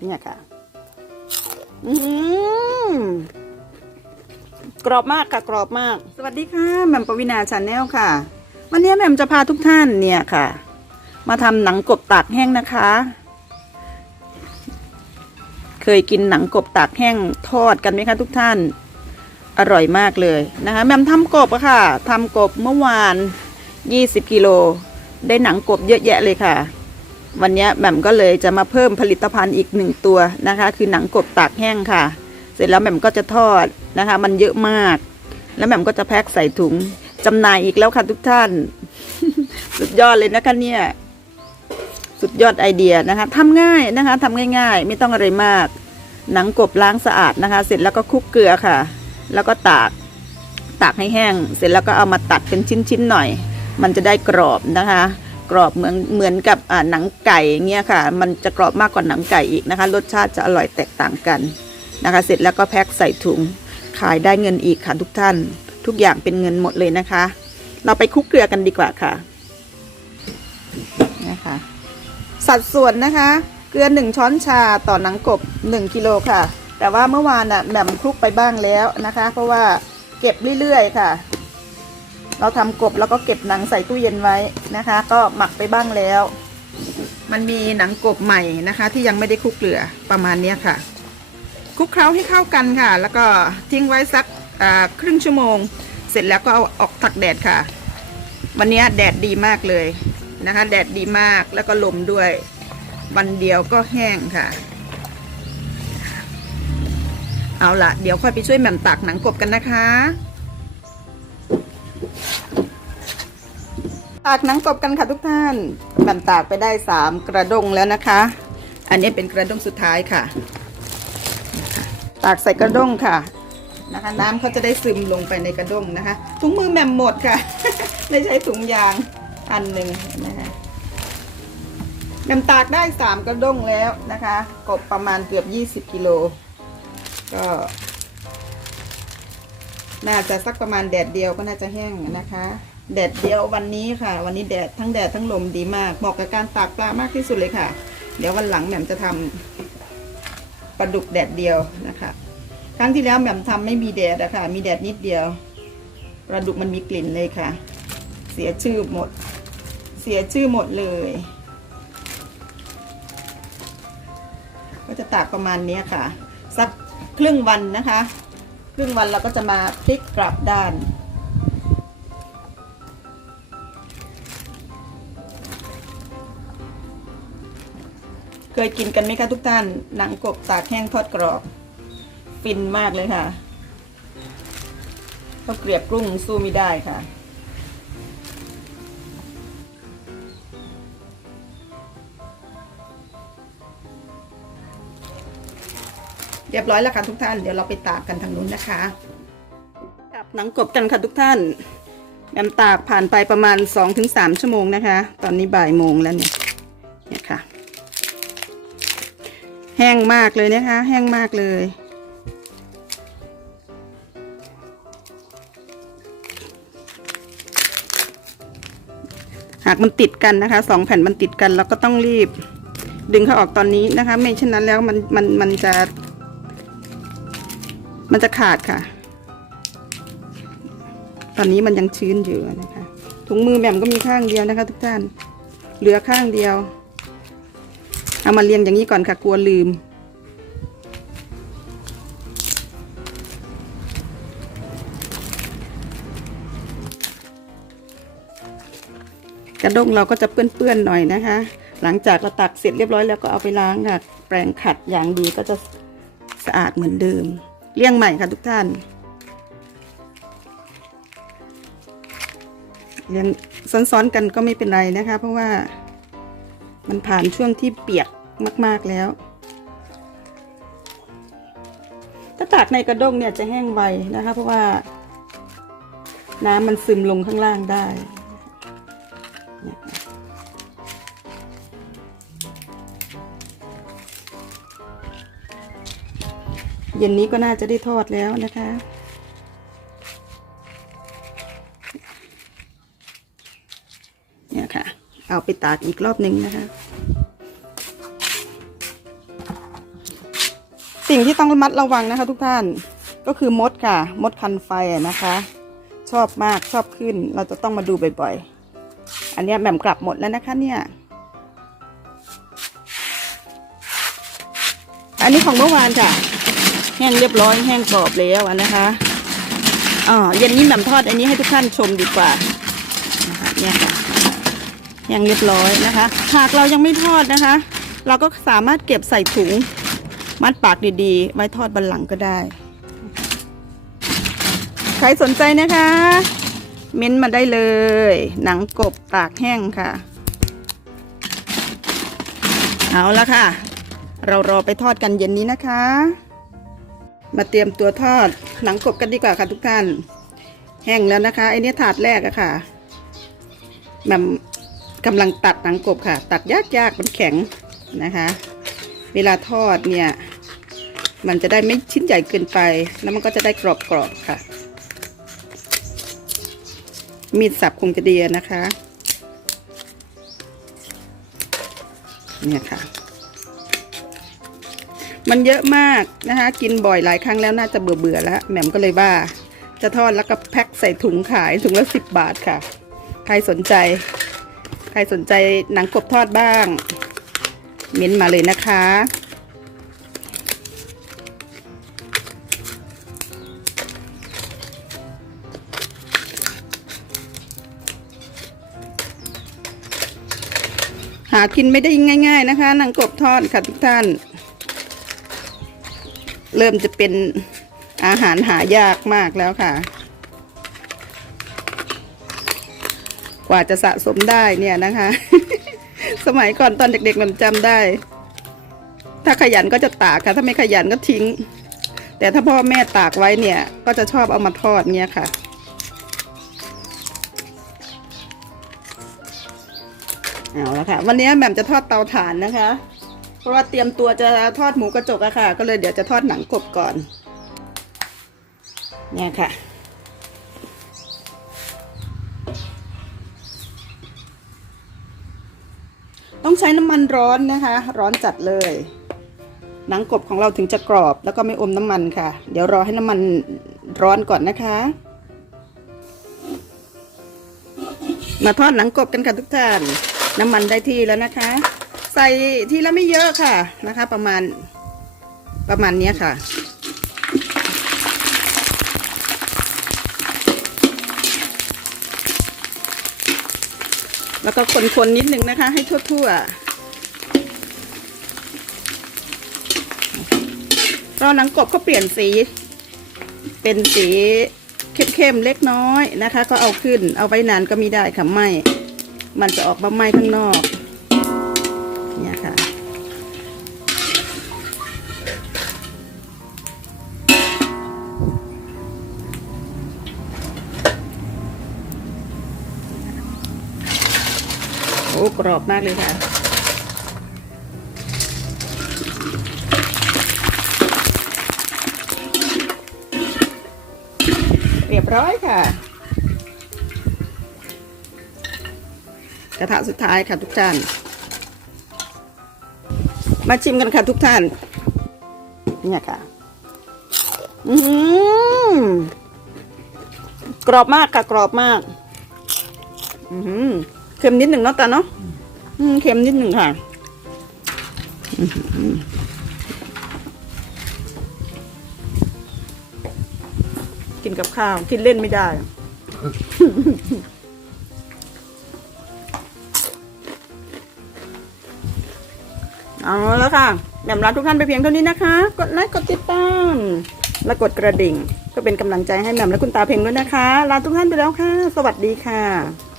เนี่ยค่ะ อืมกรอบมากค่ะ กรอบมาก สวัสดีค่ะแหม่มปวินาชาแนลค่ะ วันนี้แหม่มจะพาทุกท่านเนี่ยค่ะ มาทำหนังกบตากแห้งนะคะ เคยกินหนังกบตากแห้งทอดกันไหมคะทุกท่าน อร่อยมากเลยนะคะแหม่มทำกบอะค่ะทำกบเมื่อวาน 20กิโลได้หนังกบเยอะแยะเลยค่ะ วันนี้แหม่มก็เลยจะมาเพิ่มผลิตภัณฑ์อีกหนึ่งตัวนะคะ คือหนังกบตากแห้งค่ะ เสร็จแล้วแหม่มก็จะทอดนะคะ มันเยอะมาก แล้วแหม่มก็จะแพ็คใส่ถุงจำหน่ายอีกแล้วค่ะทุกท่าน สุดยอดเลยนะคะเนี่ยสุดยอดไอเดียนะคะทำง่ายนะคะทำง่าย ๆ ไม่ต้องอะไรมาก หนังกบล้างสะอาดนะคะ เสร็จแล้วก็คลุกเกลือค่ะ แล้วก็ตากตากให้แห้ง เสร็จแล้วก็เอามาตัดเป็นชิ้นๆหน่อย มันจะได้กรอบนะคะ กรอบเหมือนเหมือนกับหนังไก่เงี้ยค่ะ มันจะกรอบมากกว่าหนังไก่อีกนะคะ รสชาติจะอร่อยแตกต่างกันนะคะ เสร็จแล้วก็แพ็คใส่ถุง ขายได้เงินอีกค่ะทุกท่าน ทุกอย่างเป็นเงินหมดเลยนะคะ เราไปคลุกเกลือกันดีกว่าค่ะนะคะ สัดส่วนนะคะ เกลือหนึ่งช้อนชาต่อหนังกบหนึ่งกิโลค่ะ แต่ว่าเมื่อวานน่ะแหม่มคลุกไปบ้างแล้วนะคะ เพราะว่าเก็บเรื่อยๆค่ะ เราทำกบแล้วก็เก็บหนังใส่ตู้เย็นไว้นะคะ ก็หมักไปบ้างแล้ว มันมีหนังกบใหม่นะคะ ที่ยังไม่ได้คลุกเกลือประมาณนี้ค่ะคลุกเคล้าให้เข้ากันค่ะ แล้วก็ทิ้งไว้สักครึ่งชั่วโมง เสร็จแล้วก็เอาออกตักแดดค่ะ วันนี้แดดดีมากเลยนะคะ แดดดีมากแล้วก็ลมด้วยวันเดียวก็แห้งค่ะ เอาละเดี๋ยวค่อยไปช่วยแหม่มตักหนังกบกันนะคะ ตากหนังกบกันค่ะทุกท่านแหม่มตากไปได้สามกระดงแล้วนะคะ อันนี้เป็นกระดงสุดท้ายค่ะ ตากใส่กระดงค่ะนะคะน้ำเขาจะได้ซึมลงไปในกระดงนะคะถุงมือแหม่มหมดค่ะ ได้ใช้ถุงยางอันหนึ่งนะคะแหม่มตากได้สามกระดงแล้วนะคะ กบประมาณเกือบยี่สิบกิโลก็ น่าจะสักประมาณแดดเดียวก็น่าจะแห้งนะคะ แดดเดียววันนี้ค่ะ วันนี้แดดทั้งแดดทั้งลมดีมาก เหมาะกับการตากปลามากที่สุดเลยค่ะ เดี๋ยววันหลังแหม่มจะทำปลาดุกแดดเดียวนะคะ ครั้งที่แล้วแหม่มทำไม่มีแดดอะค่ะ มีแดดนิดเดียวปลาดุกมันมีกลิ่นเลยค่ะ เสียชื่อหมด เสียชื่อหมดเลย ก็จะตากประมาณนี้ค่ะ สักครึ่งวันนะคะ ครึ่งวันเราก็จะมาพลิกกลับด้าน ยกินกันไหมคะทุกท่าน หนังกบตากแห้งทอดกรอบ ฟินมากเลยค่ะข้าวเกรียบกุ้งสู้ไม่ได้ค่ะ เรียบร้อยแล้วค่ะทุกท่าน เดี๋ยวเราไปตากกันทางนู้นนะคะกับหนังกบกันค่ะทุกท่านแหมมตากผ่านไปประมาณ 2-3 ชั่วโมงนะคะ ตอนนี้บ่ายโมงแล้วเนี่ย แห้งมากเลยนะคะ แห้งมากเลย หากมันติดกันนะคะสองแผ่นมันติดกันเราก็ต้องรีบ ดึงเขาออกตอนนี้นะคะ ไม่เช่นนั้นแล้วมันมันมันจะ มันจะขาดค่ะ ตอนนี้มันยังชื้นอยู่นะคะถุงมือแหม่มก็มีข้างเดียวนะคะ ทุกท่าน เหลือข้างเดียว เอามาเรียงอย่างนี้ก่อนค่ะกลัวลืม กระด้งเราก็จะเปื้อนๆหน่อยนะคะ หลังจากเราตักเสร็จเรียบร้อยแล้วก็เอาไปล้างค่ะแปรงขัดอย่างดีก็จะสะอาดเหมือนเดิมเลี่ยงใหม่ค่ะทุกท่านเรียงซ้อนๆกันก็ไม่เป็นไรนะคะ เพราะว่า มันผ่านช่วงที่เปียกมาก ๆแล้ว ถ้าตากในกระด้งเนี่ยจะแห้งไวนะคะ เพราะว่า น้ำมันซึมลงข้างล่างได้เย็นนี้ก็น่าจะได้ทอดแล้วนะคะ เอาไปตากอีกรอบหนึ่งนะคะ สิ่งที่ต้องระมัดระวังนะคะ ทุกท่านก็คือมดค่ะ มดคันไฟนะคะ ชอบมากชอบขึ้น เราจะต้องมาดูบ่อยๆ อันนี้แหม่มกลับหมดแล้วนะคะเนี่ย อันนี้ของเมื่อวานค่ะ แห้งเรียบร้อยแห้งกรอบแล้วนะคะอ๋อเย็นนี้แหม่มทอดอันนี้ให้ทุกท่านชมดีกว่านะคะเนี่ยค่ะ แห้งเรียบร้อยนะคะ หากเรายังไม่ทอดนะคะ เราก็สามารถเก็บใส่ถุงมัดปากดีๆ ไว้ทอดบันหลังก็ได้ ใครสนใจนะคะ เม้นมาได้เลย หนังกบตากแห้งค่ะ เอาละค่ะ เรารอไปทอดกันเย็นนี้นะคะ มาเตรียมตัวทอดหนังกบกันดีกว่าค่ะทุกท่าน แห้งแล้วนะคะไอเนี้ยถาดแรกอะค่ะมัน กำลังตัดหนังกบค่ะ ตัดยากๆมันแข็งนะคะ เวลาทอดเนี่ย มันจะได้ไม่ชิ้นใหญ่เกินไป แล้วมันก็จะได้กรอบๆค่ะ มีดสับคงจะดีนะคะเนี่ยค่ะ มันเยอะมากนะคะ กินบ่อยหลายครั้งแล้วน่าจะเบื่อเบื่อแล้วแหม่มก็เลยว่า จะทอดแล้วก็แพ็คใส่ถุงขายถุงละสิบบาทค่ะ ใครสนใจ ใครสนใจหนังกบทอดบ้าง เม้นมาเลยนะคะ หากินไม่ได้ง่าย ๆนะคะ หนังกบทอดค่ะทุกท่าน เริ่มจะเป็นอาหารหายากมากแล้วค่ะ กว่าจะสะสมได้เนี่ยนะคะ สมัยก่อนตอนเด็กๆมันจำได้ ถ้าขยันก็จะตากค่ะ ถ้าไม่ขยันก็ทิ้ง แต่ถ้าพ่อแม่ตากไว้เนี่ย ก็จะชอบเอามาทอดเนี่ยค่ะเอาละค่ะ วันนี้แหม่มจะทอดเตาถ่านนะคะ เพราะว่าเตรียมตัวจะทอดหมูกระจกอะค่ะ ก็เลยเดี๋ยวจะทอดหนังกบก่อน เนี่ยค่ะ ต้องใช้น้ำมันร้อนนะคะ ร้อนจัดเลย หนังกบของเราถึงจะกรอบแล้วก็ไม่อมน้ำมันค่ะ เดี๋ยวรอให้น้ำมันร้อนก่อนนะคะ มาทอดหนังกบกันค่ะทุกท่าน น้ำมันได้ที่แล้วนะคะ ใส่ทีละไม่เยอะค่ะนะคะ ประมาณประมาณนี้ค่ะ แล้วก็คนๆนิดนึงนะคะ ให้ทั่วๆรอหนังกบก็เปลี่ยนสี เป็นสีเข้มๆเล็กน้อยนะคะ ก็เอาขึ้น เอาไว้นานก็ไม่ได้ค่ะไหมมันจะออกมาไหมข้างนอก อ้กรอบมากเลยค่ะเรียบร้อยค่ะ กระทะสุดท้ายค่ะทุกท่าน มาชิมกันค่ะทุกท่าน เนี่ยค่ะ อืกรอบมากค่ะ กรอบมาก อือหือ เค็มนิดหนึ่งเนาะตาเนาะอืมเค็มนิดหนึ่งค่ะกินกับข้าวกินเล่นไม่ได้ เอาแล้วค่ะแหม่มลาทุกท่านไปเพียงเท่านี้นะคะ กดไลค์กดติดตามและกดกระดิ่ง ก็เป็นกำลังใจให้แหม่มและคุณตาเพ่งด้วยนะคะ ลาทุกท่านไปแล้วค่ะ สวัสดีค่ะ